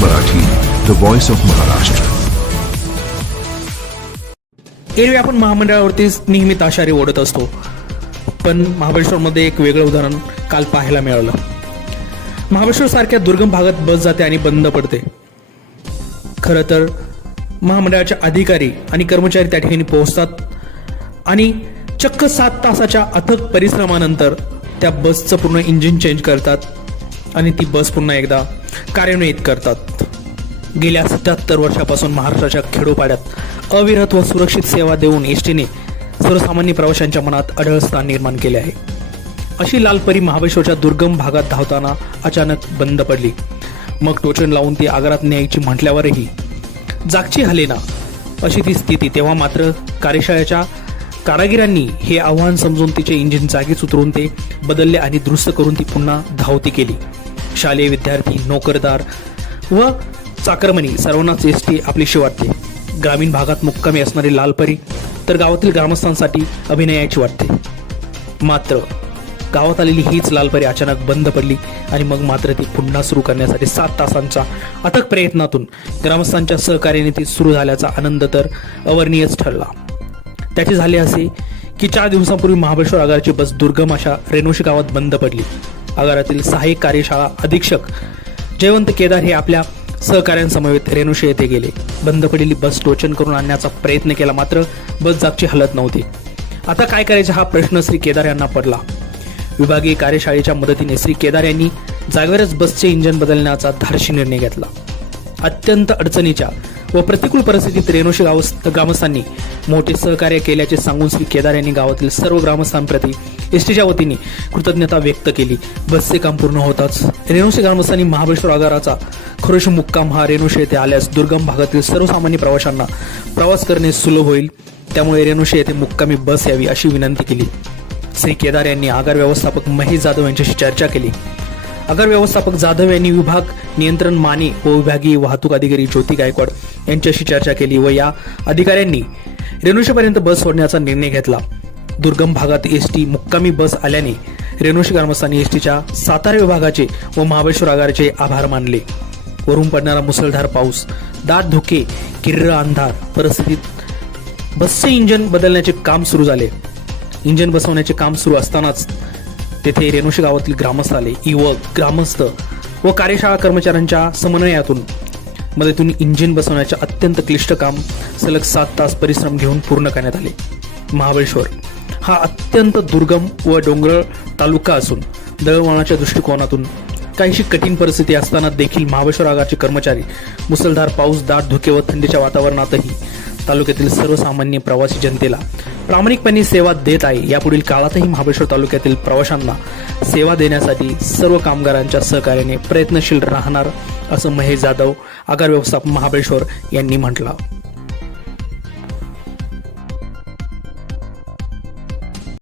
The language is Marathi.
Marathi, the voice of Maharashtra. एरवी आपण महामंडळावरती नेहमी ताशारी ओढत असतो, पण महाबळेश्वरमध्ये एक वेगळं उदाहरण काल पाहायला मिळालं. महाबळेश्वर सारख्या दुर्गम भागात बस जाते आणि बंद पडते. खरं तर महामंडळाचे अधिकारी आणि कर्मचारी त्या ठिकाणी पोहोचतात आणि चक्क 7 तासाच्या अथक परिश्रमानंतर त्या बसचं पूर्ण इंजिन चेंज करतात आणि ती बस पुन्हा एकदा कार्यान्वित करतात. गेल्या 77 वर्षापासून महाराष्ट्राच्या खेडोपाड्यात अविरत व सुरक्षित सेवा देऊन एसटीने सर्वसामान्य प्रवाशांच्या मनात अढळ स्थान निर्माण केले आहे. अशी लालपरी महाबळेश्वरच्या दुर्गम भागात धावताना अचानक बंद पडली. मग टोचन लावून ती आगारात न्यायची म्हटल्यावरही जागची हलेना अशी ती स्थिती. तेव्हा मात्र कार्यशाळेच्या कारागिरांनी हे आव्हान समजून तिचे इंजिन जागीच उतरून ते बदलले आणि दुरुस्त करून ती पुन्हा धावती केली. शालेय विद्यार्थी, नोकरदार व चाकरमणी सर्वांनाच एसटी आपलीशी वाटते. ग्रामीण भागात मुक्कामी असणारी लालपरी तर गावातील ग्रामस्थांसाठी अभिनयाची वाटते. मात्र गावात आलेली हीच लालपरी अचानक बंद पडली आणि मग मात्र ती पुन्हा सुरू करण्यासाठी 7 तासांच्या अथक प्रयत्नातून ग्रामस्थांच्या सहकार्याने ती सुरू झाल्याचा आनंद तर अवर्णनीयच ठरला. त्याचे झाले असे की 4 दिवसांपूर्वी महाबळेश्वर आगाराची बस दुर्गम अशा रेणोशी गावात बंद पडली. आगारातील सहाय्यक कार्यशाळा अधीक्षक जयवंत केदार हे आपल्या सहकार्यांसमवेत रेणुशी येथे गेले. बंद पडलेली बस टोचन करून आणण्याचा प्रयत्न केला, मात्र बस जागची हलत नव्हती. आता काय करायचे हा प्रश्न श्री केदार यांना पडला. विभागीय कार्यशाळेच्या मदतीने श्री केदार यांनी जागेवरच बसचे इंजिन बदलण्याचा धाडसी निर्णय घेतला. अत्यंत अडचणीच्या व प्रतिकूल परिस्थितीत रेणुशी ग्रामस्थांनी मोठे सहकार्य केल्याचे सांगून श्री केदार यांनी गावातील सर्व ग्रामस्थांप्रती एसटीच्या वतीने कृतज्ञता व्यक्त केली. बसचे काम पूर्ण होताच रेणुशी ग्रामस्थांनी महाबळेश्वर आगाराचा खरोशी मुक्काम हा रेणुशी येथे आल्यास दुर्गम भागातील सर्वसामान्य प्रवाशांना प्रवास करणे सुलभ होईल, त्यामुळे रेणुशी येथे मुक्कामी बस यावी अशी विनंती केली. श्री केदार यांनी आगार व्यवस्थापक महेश जाधव यांच्याशी चर्चा केली. आगार व्यवस्थापक जाधव यांनी विभाग नियंत्रण माने व विभागीय वाहतूक अधिकारी ज्योती गायकवाड यांच्याशी चर्चा केली व या अधिकाऱ्यांनी रेणुशीपर्यंत बस सोडण्याचा निर्णय घेतला. दुर्गम भागात एसटी मुक्कामी बस आल्याने रेणुशी ग्रामस्थांनी एसटीच्या सातारा विभागाचे व महाबळेश्वर आगाराचे आभार मानले. वरून पडणारा मुसळधार पाऊस, दाट धुके, किर्र अंधार परिस्थितीत बसचे इंजिन बदलण्याचे काम सुरू झाले. इंजिन बसवण्याचे काम सुरू असतानाच तेथे रेणुशी गावातील ग्रामस्थ आले. युवक, ग्रामस्थ व कार्यशाळा कर्मचाऱ्यांच्या समन्वयातून मदतीतून इंजिन बसवण्याचे अत्यंत क्लिष्ट काम सलग 7 तास परिश्रम घेऊन पूर्ण करण्यात आले. महाबळेश्वर हा अत्यंत दुर्गम व डोंगराळ तालुका असून दळणवळणाच्या दृष्टिकोनातून काहीशी कठीण परिस्थिती असताना देखील महाबळेश्वर आगारचे कर्मचारी मुसळधार पाऊस, दाट धुके व थंडीच्या वातावरणातही तालुक्यातील सर्वसामान्य प्रवासी जनतेला प्रामाणिकपणे सेवा देत आहे. यापुढील काळातही महाबळेश्वर तालुक्यातील प्रवाशांना सेवा देण्यासाठी सर्व कामगारांच्या सहकार्याने प्रयत्नशील राहणार असं महेश जाधव, आगार व्यवस्थापक महाबळेश्वर यांनी म्हटलं.